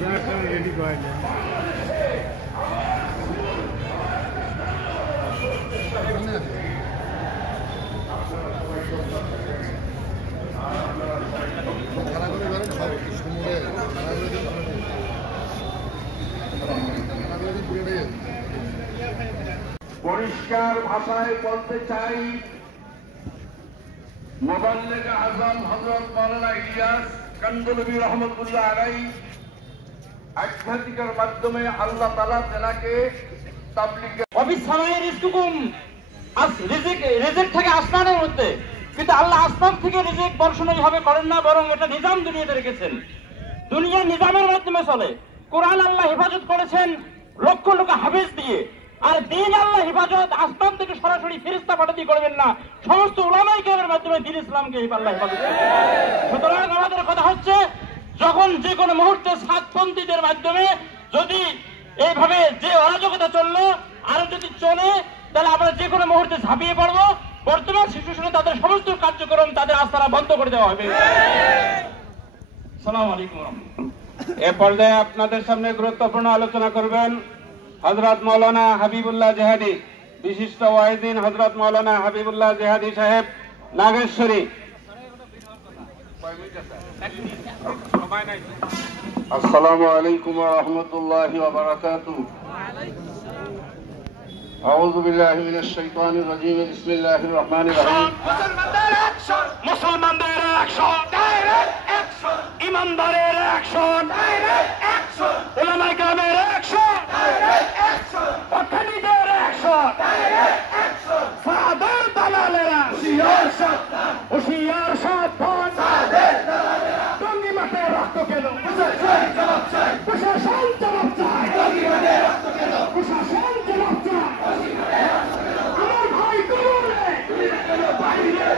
Ready করে পরিষ্কার ভাষায় বলতে চাই, মুবাল্লিগ আজম হযরত মাওলানা ইলিয়াস কান্দলবী রহমতুল্লাহ আলাইহি আধ্যাত্মিকের মাধ্যমে আল্লাহ তাআলা তেনাকে তাবলীগের অবিসামায়ে রিজকুকুম রিজিক থেকে আসমানের মধ্যে, কিন্তু আল্লাহ আসমান থেকে রিজিক বর্ষণ এইভাবে করেন না, বরং এটা নিজাম দুনিয়াতে রেখেছেন। দুনিয়া নিজামের মাধ্যমে চলে। কোরআন আল্লাহ হেফাজত করেছেন লক্ষ লক্ষ হাফেজ দিয়ে, আর দিন আল্লাহ হেফাজত আসমান থেকে সরাসরি ফেরেশতা পাঠাতে করবেন না, সমস্ত উলামায়ে কেরামের মাধ্যমে দিন ইসলামকে আল্লাহ হেফাজত করেন। সুতরাং আমাদের কথা হচ্ছে, যখন যে কোনো মুহূর্তে সাতপন্থীদের মাধ্যমে যদি এইভাবে যে অরাজকতা চললো আরো যদি চলে, তাহলে আমরা যে কোনো মুহূর্তে ঝাঁপিয়ে পড়বো। বর্তমান সিচুয়েশনে তাদের সমস্ত কার্যক্রম, তাদের আস্তানা বন্ধ করে দেওয়া হবে। আসসালামু আলাইকুম। এ পর্যায়ে আপনাদের সামনে গুরুত্বপূর্ণ আলোচনা করবেন হযরত মাওলানা হাবিবুল্লাহ জেহাদি, বিশিষ্ট ওয়াইজিন হযরত মাওলানা হাবিবুল্লাহ জেহাদি সাহেব নাগেশ্বরী। আসসালামু আলাইকুম ওয়া রাহমাতুল্লাহি ওয়া বারাকাতুহু। আউযু বিল্লাহি মিনাশ শাইতানির রাজীম। বিসমিল্লাহির রহমানির রহিম। মুসলমানদের অ্যাকশন, ডাইরেক্ট অ্যাকশন, ইমানদারের অ্যাকশন, ডাইরেক্ট অ্যাকশন, উলামায়ে কেরামের অ্যাকশন, ডাইরেক্ট অ্যাকশন, পক্ষানীদের অ্যাকশন, ডাইরেক্ট অ্যাকশন, সাদের দালালেরা হুঁশিয়ার সাবধান, হুঁশিয়ার সাবধান, সাদের দালালেরা টঙ্গী মাঠে রক্ত কেন, প্রশাসন জবাব চাই, প্রশাসন জবাব চাই, টঙ্গী মাঠে রক্ত কেন, প্রশাসন জবাব চাই, টঙ্গী মাঠে রক্ত কেন, আমার ভাই কবরে, তুই কেন বাইরে